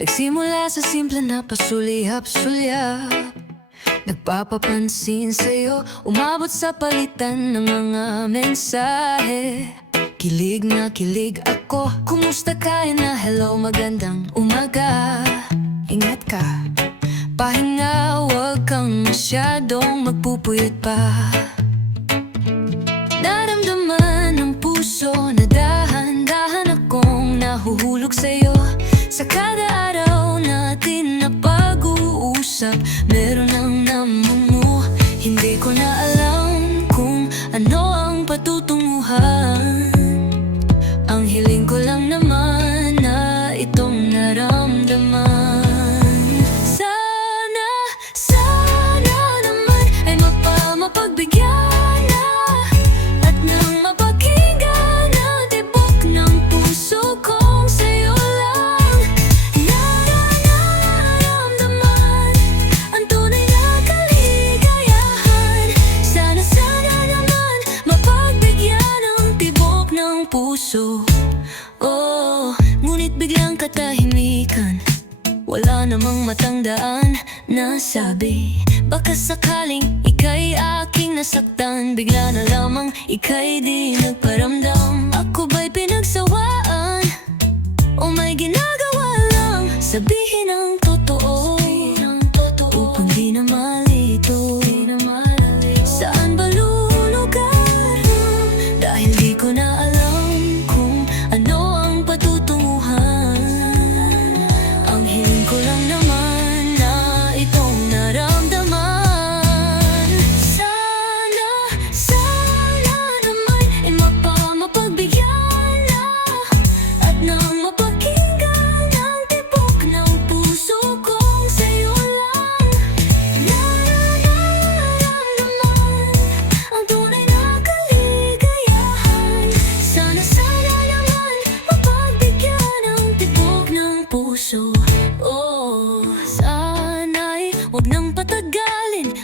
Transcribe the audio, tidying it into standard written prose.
Nagsimula sa simple na pasulyap-sulyap, nagpapapansin sa'yo, umabot sa palitan ng mga mensahe. Kilig na kilig ako, kumusta ka na hello, magandang umaga. Ingat ka, pahinga, huwag kang masyadong magpupuyat pa. Naramdaman ng puso na dahan-dahan akong nahuhulog sa'yo. Sa kada araw natin na pag-uusap, meron ang namumuo. Hindi ko na alam kung ano ang patutunguhan. Ang hiling ko lang naman na itong naramdaman. Sana naman ay mapagbigyan na, at nang mapakinggan ang tibok ng puso kong sa'yo lang nararamdaman ang tunay na kaligayahan. Sana naman mapagbigyan ang tibok ng puso. Oh, ngunit biglang katahimikan, wala namang matandaan na sabi. Baka sakaling ika'y aking nasaktan, bigla na lamang ika'y di nagparamdam. Ako ba'y pinagsawaan o may ginagawa lang? Sabihin ang totoo upang di na malito. Saan ba lulugar? Dahil di ko na alam kung ano ang patutunguhan. Ang hiling ko lang naman na itong naramdaman. Sana naman ay mapagbigyan na, at nang mapakinggan ang tibok ng puso kong sa'yo lang nararamdaman ang tunay na kaligayahan. Sana naman mapagbigyan ang tibok ng puso. Oh, sana'y huwag nang patagalin,